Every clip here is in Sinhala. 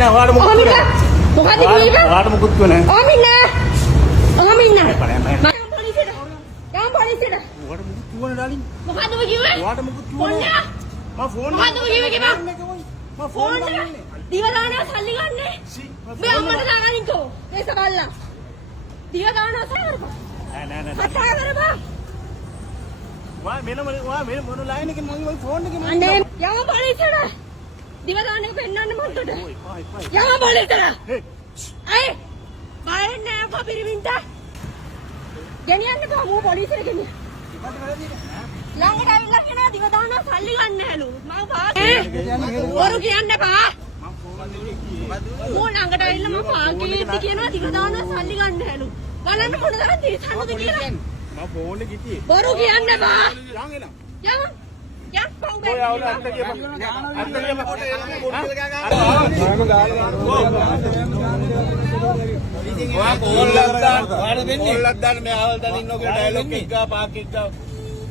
නෑ ඔයාලට මොකද කියන්නේ? මොකද කිව්වේ? ඔයාලට මොකුත් කිව්වේ නෑ. ඔහමින්න. ඔහමින්න. මම පොලිසියට. ගම් පොලිසියට. ඔයාලට මොකුත් කිව්වනේ ඩාලින්. මොකද ඔබ කිව්වේ? ඔයාලට මොකුත් කිව්වනේ. මම ෆෝන් මොකද ඔබ කිව්වේ කිව්වා? මම ෆෝන් ගන්නේ. දිව දානවා සල්ලි ගන්නෑ. මේ අම්මට දාගනින්කෝ. දේශ බල්ලා. දිව දානවා සල්ලි කරපන්. නෑ කතා කරපන්. ඔයා මෙන්න මොන ලයින් එකෙන් මගේ ෆෝන් එකේ මම අනේ යම පොලිසියට. දිව දාන එක පෙන්නන්න මන්ට. යම පොලිසියට. අය බයෙන් නෑ ඔබ පිරිමින්ට. ගෙනියන්න බා මූ පොලිසියට ගෙනියන්න. ළඟට ඇවිල්ලා කියනවා දිව දානවා සල්ලි ගන්නෑලු. මම පාගේ. වරු කියන්න බා. මූ ළඟට ඇවිල්ලා මම පාගේදී කියනවා දිව දානවා සල්ලි ගන්නෑලු. බලන්න මොන තරම් තිරසන්නද කියලා. මම ෆෝන් එකේ හිටියේ. වරු කියන්න බා. යන් එනවා. යම යක් පව් ඔය අවුල අත්ත කියපන්. අත්ත කියපන්. ඔයා කෝල්ලක් දාන්න. ඔයාලා දෙන්නේ. කෝල්ලක් දාන්න මේ ආවල් දාන්න ඉන්නෝ කියලා ඩයලොග් එක ගා පාක් එක ගා.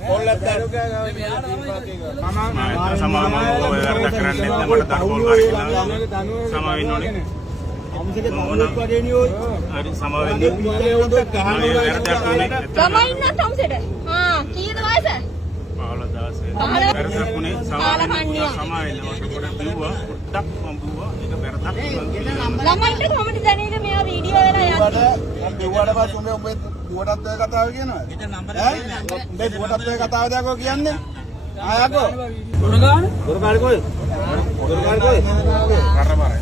කෝල්ලක් දාන්න. සමාවෙන්න ඔය වැඩ කරන්නේ නැත්නම් මට දඩකෝල් කරලා සමාවෙන්න ඕනේ. අමුසෙක දවල්ක් වගේනේ ඔය. හරි සමාවෙන්න. ළමයි ඉන්න තොම්සෙට. කීයද වයස? 15 වැරදක්ුනේ සමාවෙන්න සමාවෙන්න මට පොඩක් බිව්වා පොඩ්ඩක් මම බිව්වා ඒක වැරදක් ළමයින්ට කොහොමද දැනෙන්නේ මේවා වීඩියෝ වෙලා යන්නේ? මම බිව්වට පස්සේ උඹේ දුවටත් ඔය කතාව කියනවා. උඹේ දුවටත් ඔය කතාව දාකෝ කියන්නේ. ආයකෝ. දොරගාන කොහෙද? දොරගාන කොහෙද? කරබරයි.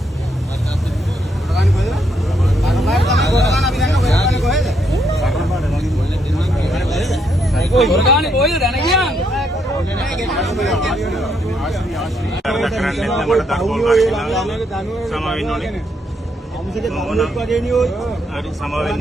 දොරගාන කොහෙද? දොරගාන අපි දන්නවා කොහෙද? දොරගාන කොහෙද දැන කියන්නේ? වැඩ කරන්නේ නැත්නම් මට දඩකෝල් කරලා සමාවෙන්න ඕනේ. අමුසෙක දවල්ක් වගේනේ ඔය. හරි සමාවෙන්න.